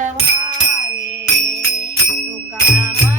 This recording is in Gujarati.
સવારે તું કામ